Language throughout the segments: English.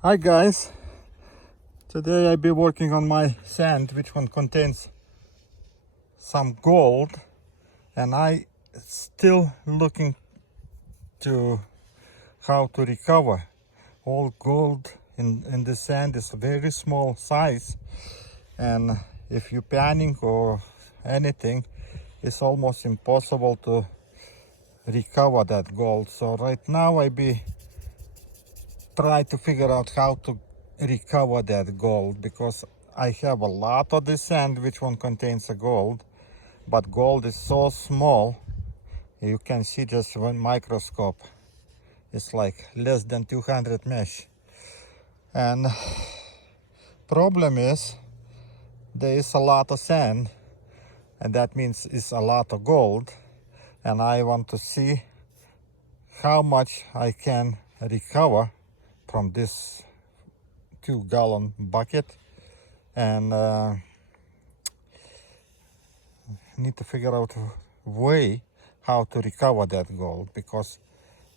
Hi guys, today I'll be working on my sand which one contains some gold, and I still looking to how to recover all gold in the sand. Is very small size, and if you panic or anything, it's almost impossible to recover that gold. So right now I be try to figure out how to recover that gold, because I have a lot of the sand which one contains a gold, but gold is so small you can see just one microscope. It's like less than 200 mesh, and problem is there is a lot of sand, and that means it's a lot of gold, and I want to see how much I can recover from this 2-gallon bucket, and need to figure out a way how to recover that gold, because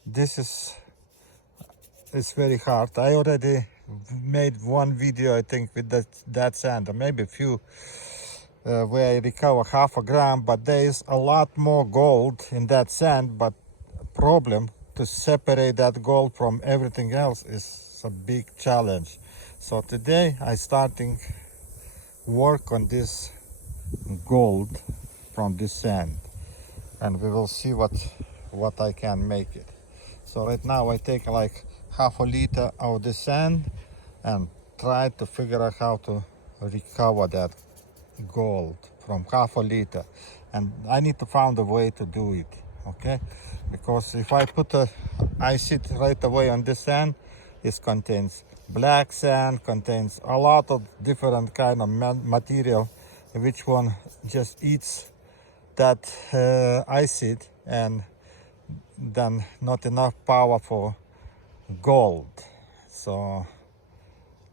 this is very hard. I already made one video, I think, with that sand, or maybe a few, where I recover half a gram, but there is a lot more gold in that sand. But problem to separate that gold from everything else is a big challenge. So today I starting work on this gold from this sand, and we will see what I can make it. So right now I take like half a liter of the sand and try to figure out how to recover that gold from half a liter, and I need to find a way to do it, okay? Because if I put a acid right away on this sand, it contains black sand, contains a lot of different kind of material, which one just eats that acid, and then not enough power for gold. So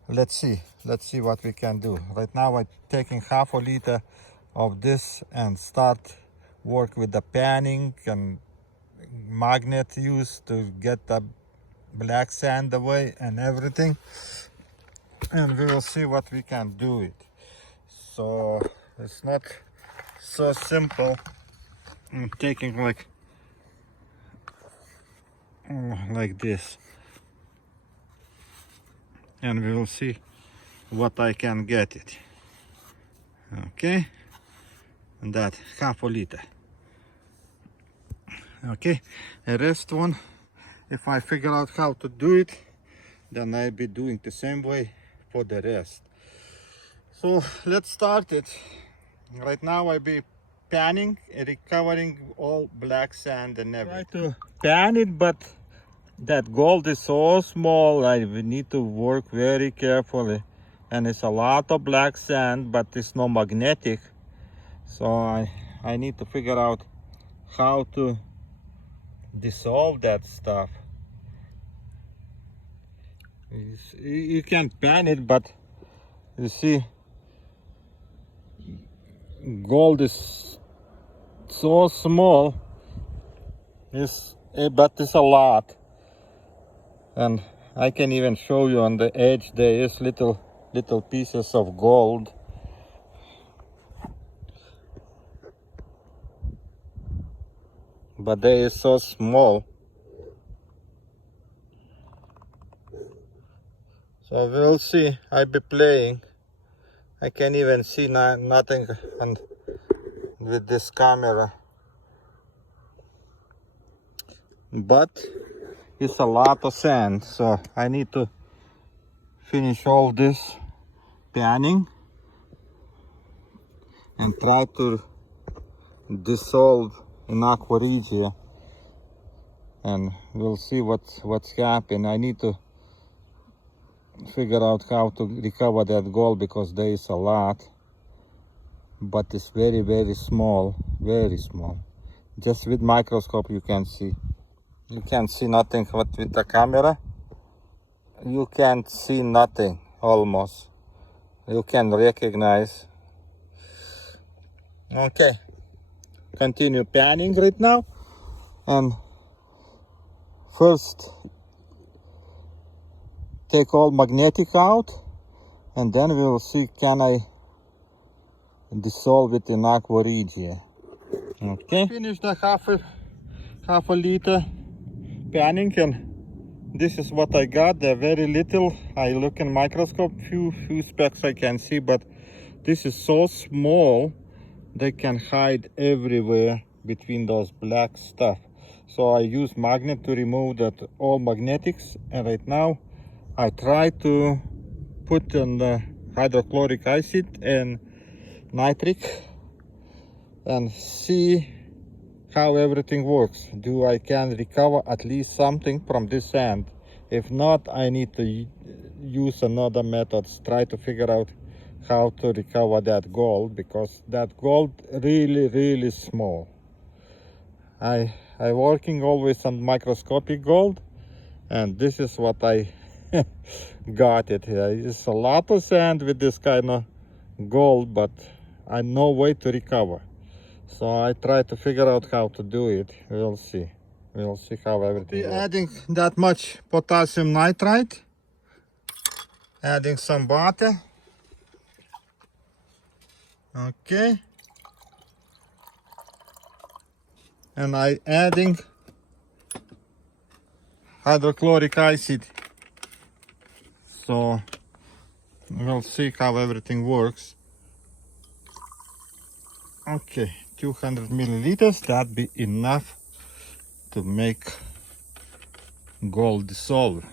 let's see what we can do. Right now I'm taking half a liter of this and start work with the panning and magnet used to get the black sand away and everything, and we will see what we can do it. So it's not so simple. I'm taking like this, and we will see what I can get it. Okay, and that half a liter. Okay, the rest one, if I figure out how to do it, then I'll be doing the same way for the rest. So let's start it. Right now I'll be panning and recovering all black sand and everything. Try to pan it, but that gold is so small, we need to work very carefully, and it's a lot of black sand, but it's not magnetic. So I need to figure out how to dissolve that stuff. You can pan it, but you see, gold is so small, but it's a lot. And I can even show you on the edge there is little pieces of gold. But they are so small. So we'll see. I'll be playing. I can't even see nothing with this camera. But it's a lot of sand, so I need to finish all this panning and try to dissolve in aqua regia, and we'll see what's happening. I need to figure out how to recover that gold, because there is a lot, but it's very, very small, very small. Just with microscope you can see. You can't see nothing, but with the camera you can't see nothing almost. You can recognize. Okay, continue panning right now, and first take all magnetic out, and then we will see can I dissolve it in aqua regia. Okay. Finished the half a liter panning, and this is what I got. They're very little. I look in microscope, few specks I can see, but this is so small they can hide everywhere between those black stuff. So I use magnet to remove that all magnetics, and right now I try to put in the hydrochloric acid and nitric and see how everything works. Do I can recover at least something from this end? If not, I need to use another method, try to figure out how to recover that gold, because that gold really small. I working always on microscopic gold, and this is what I got it here. It's a lot of sand with this kind of gold, but I no way to recover. So I try to figure out how to do it. We'll see how everything works. Adding that much potassium nitrite, adding some water. Okay, and I adding hydrochloric acid. So we'll see how everything works. Okay, 200 milliliters, that be enough to make gold dissolve.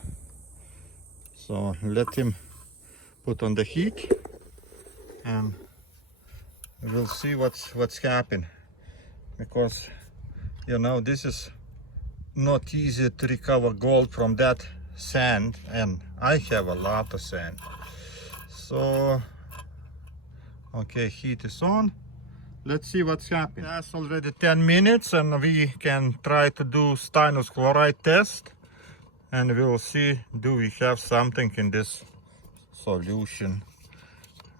So let him put on the heat, and we'll see what's happening, because you know this is not easy to recover gold from that sand, and I have a lot of sand. So okay, heat is on. Let's see what's happening. That's already 10 minutes, and we can try to do stannous chloride test, and we will see do we have something in this solution.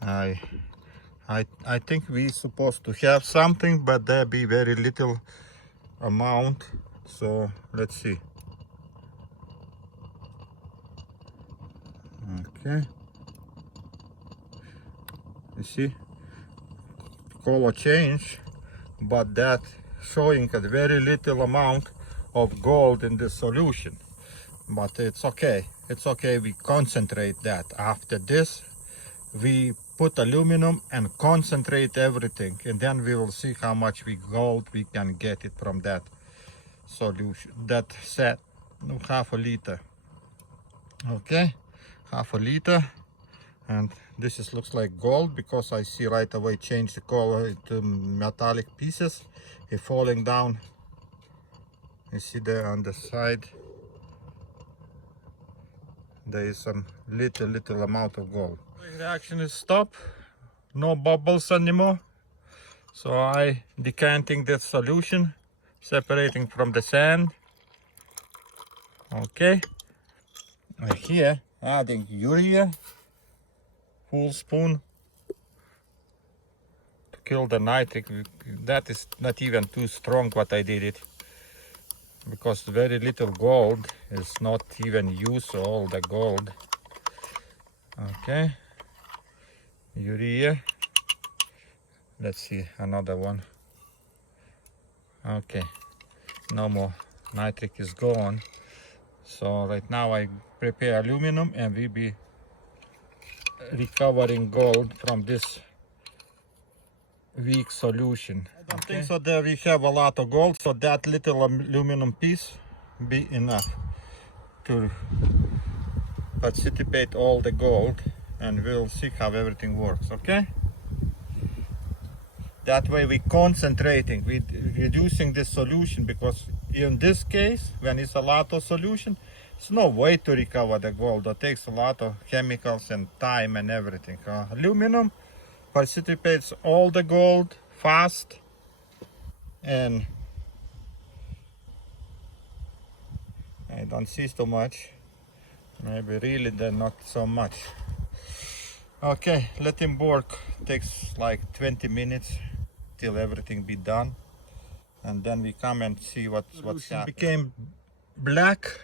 I think we're supposed to have something, but there be very little amount. So let's see. Okay. You see? Color change, but that showing a very little amount of gold in the solution, but it's okay, we concentrate that. After this we put aluminum and concentrate everything, and then we will see how much gold we can get it from that solution, that set. Half a liter. Okay, half a liter, and this is looks like gold because I see right away change the color to metallic pieces. It's falling down. You see there on the side there is some little amount of gold. The reaction is stopped, no bubbles anymore. So I decanting the solution, separating from the sand. Okay, and here adding urea, full spoon to kill the nitric. That is not even too strong what I did it, because very little gold is not even used all the gold. Okay, urea. Let's see another one. Okay, no more, nitric is gone. So right now I prepare aluminum, and we be recovering gold from this weak solution. I don't think so that we have a lot of gold, so that little aluminum piece be enough to precipitate all the gold, and we'll see how everything works. Okay, that way we concentrating, we reducing the solution, because in this case when it's a lot of solution, it's no way to recover the gold. It takes a lot of chemicals and time and everything. Aluminum precipitates all the gold fast, and I don't see so much. Maybe really they're not so much. Okay, let him work. Takes like 20 minutes till everything be done, and then we come and see what's happening. Became black,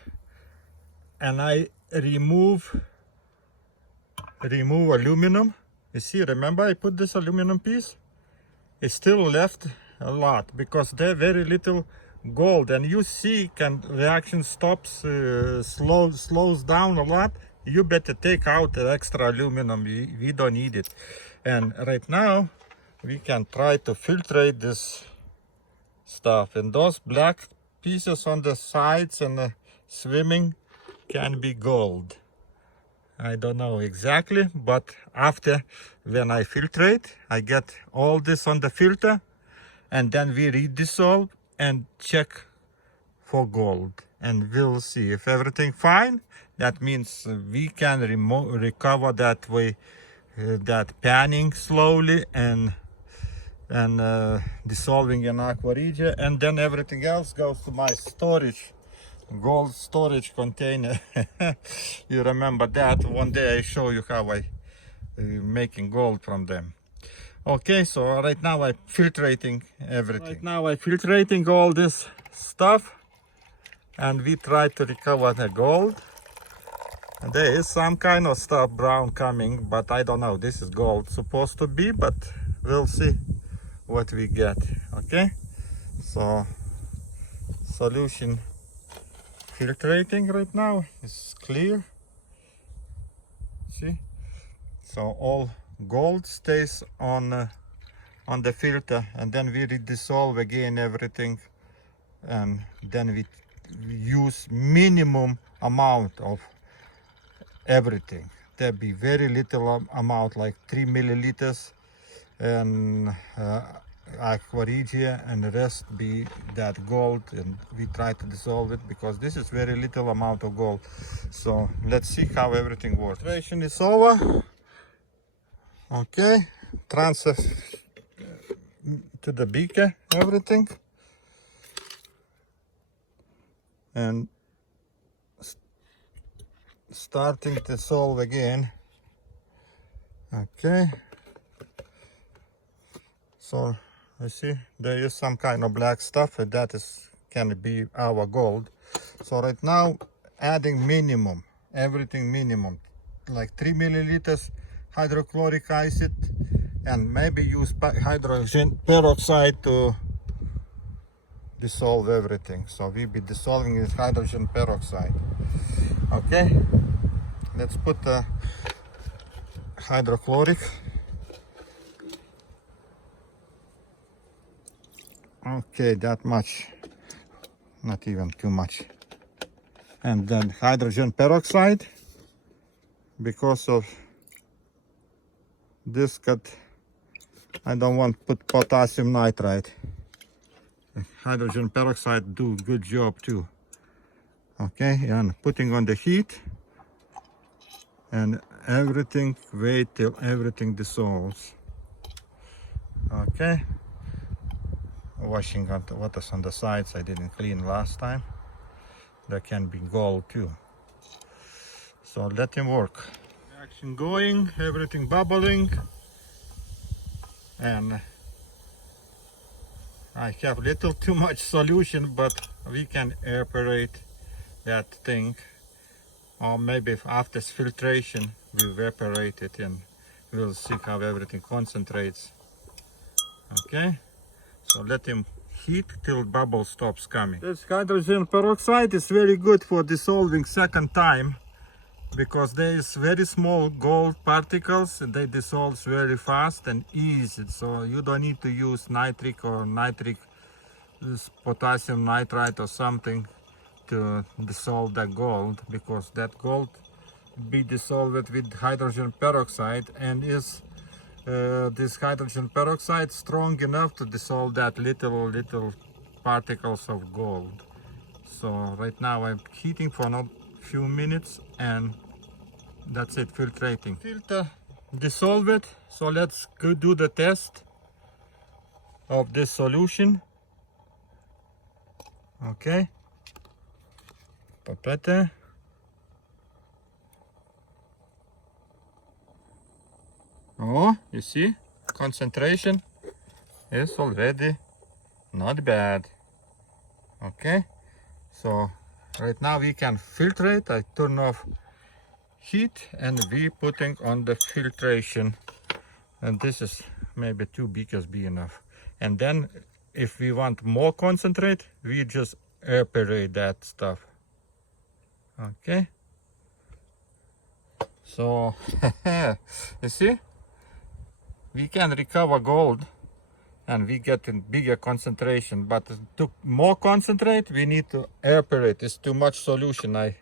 and I remove aluminum. You see, remember I put this aluminum piece? It's still left a lot because there's very little gold, and you see reaction stops, slows down a lot. You better take out the extra aluminum. We don't need it. And right now we can try to filtrate this stuff, and those black pieces on the sides and swimming can be gold. I don't know exactly, but after, when I filtrate, I get all this on the filter, and then we redissolve and check for gold, and we'll see if everything fine. That means we can recover that way, that panning slowly and dissolving in aqua regia, and then everything else goes to my storage, gold storage container. You remember that one day I show you how I making gold from them. Okay, so right now I'm filtrating everything. Right now I'm filtrating all this stuff, and we try to recover the gold. And there is some kind of stuff brown coming, but I don't know. This is gold supposed to be, but we'll see what we get. Okay, so solution filtrating right now is clear. See, so all gold stays on the filter, and then we redissolve again everything, and then we use minimum amount of everything. There be very little amount, like 3 milliliters, and aqua regia, and the rest be that gold, and we try to dissolve it because this is very little amount of gold. So let's see how everything works. Filtration is over. Okay, transfer to the beaker everything, and starting to dissolve again. Okay, so you see there is some kind of black stuff, and that can be our gold. So right now adding minimum, everything minimum, like 3 milliliters hydrochloric acid, and maybe use hydrogen peroxide to dissolve everything. So we'll be dissolving with hydrogen peroxide. Okay, let's put the hydrochloric. Okay, that much, not even too much. And then hydrogen peroxide, because of this I don't want to put potassium nitrate. Hydrogen peroxide do good job too. Okay, and putting on the heat, and everything, wait till everything dissolves. Okay, washing what is on the sides I didn't clean last time. There can be gold too. So let him work. Action going, everything bubbling, and I have little too much solution, but we can evaporate that thing, or maybe after filtration we evaporate it, and we'll see how everything concentrates. Okay, so let him heat till bubble stops coming. This hydrogen peroxide is very good for dissolving second time, because there is very small gold particles and they dissolve very fast and easy. So you don't need to use nitric potassium nitrite or something to dissolve that gold, because that gold be dissolved with hydrogen peroxide, and is this hydrogen peroxide strong enough to dissolve that little particles of gold. So right now I'm heating for a few minutes, and that's it, filtrating. Filter dissolve it. So let's go do the test of this solution. Okay, pipette. Oh, you see, concentration is already not bad. Okay, so right now we can filtrate. I turn off heat and we putting on the filtration, and this is maybe 2 beakers be enough. And then if we want more concentrate, we just evaporate that stuff. Okay, so you see, we can recover gold and we get in bigger concentration, but to more concentrate we need to evaporate. It's too much solution. I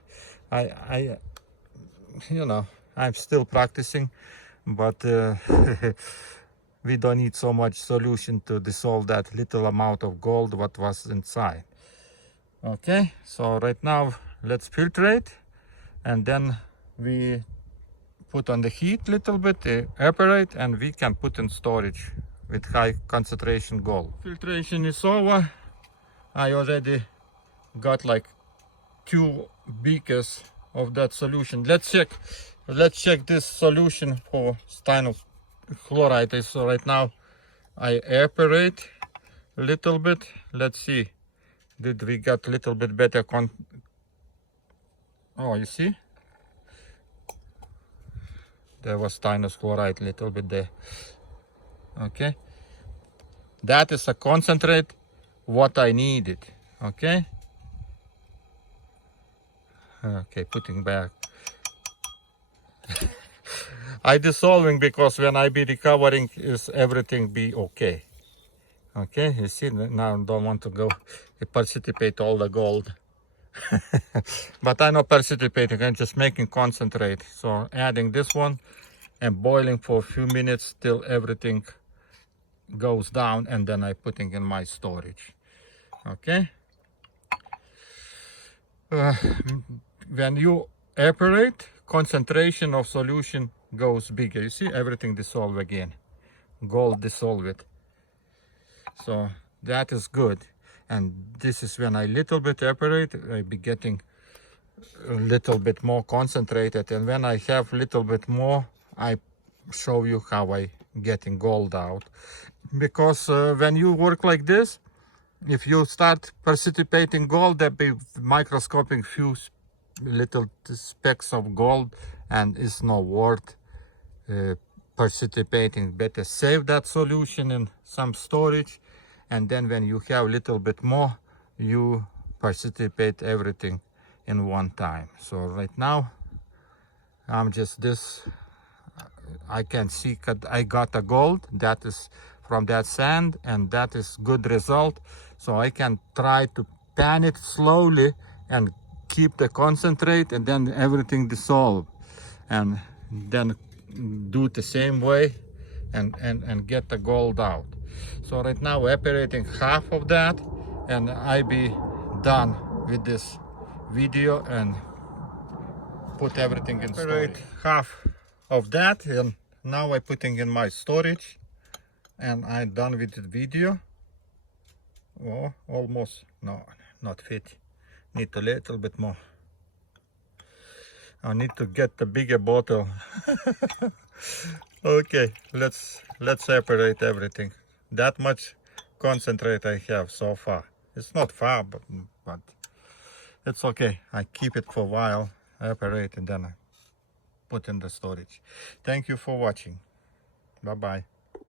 you know, I'm still practicing, but we don't need so much solution to dissolve that little amount of gold what was inside. Okay, so right now let's filtrate, and then we put on the heat little bit, evaporate, and we can put in storage with high concentration gold. Filtration is over. I already got like 2 beakers of that solution. Let's check this solution for stannous chloride. So right now I evaporate a little bit. Let's see, did we get a little bit better oh, you see, there was stannous chloride a little bit there. Okay, that is a concentrate what I needed. Okay, putting back. I dissolving because when I be recovering is everything be okay. Okay, you see, now I don't want to go precipitate all the gold. But I'm not precipitating, I'm just making concentrate. So adding this one and boiling for a few minutes till everything goes down, and then I putting in my storage. Okay, when you evaporate, concentration of solution goes bigger. You see, everything dissolve again, gold dissolve it. So that is good. And this is when I little bit evaporate, I be getting a little bit more concentrated, and when I have little bit more, I show you how I getting gold out. Because when you work like this, if you start precipitating gold, there be microscopic few little specks of gold, and it's not worth precipitating. Better save that solution in some storage, and then when you have a little bit more, you precipitate everything in one time. So right now I'm just this, I can see that I got a gold that is from that sand, and that is good result. So I can try to pan it slowly and keep the concentrate, and then everything dissolve, and then do the same way and get the gold out. So right now evaporating half of that, and I be done with this video and put everything in storage. Half of that, and now I putting in my storage, and I'm done with the video. Oh, almost, no, not fit, need a little bit more. I need to get the bigger bottle. Okay, let's separate everything. That much concentrate I have so far. It's not far, but it's okay. I keep it for a while, evaporate, and then I put in the storage. Thank you for watching. Bye bye.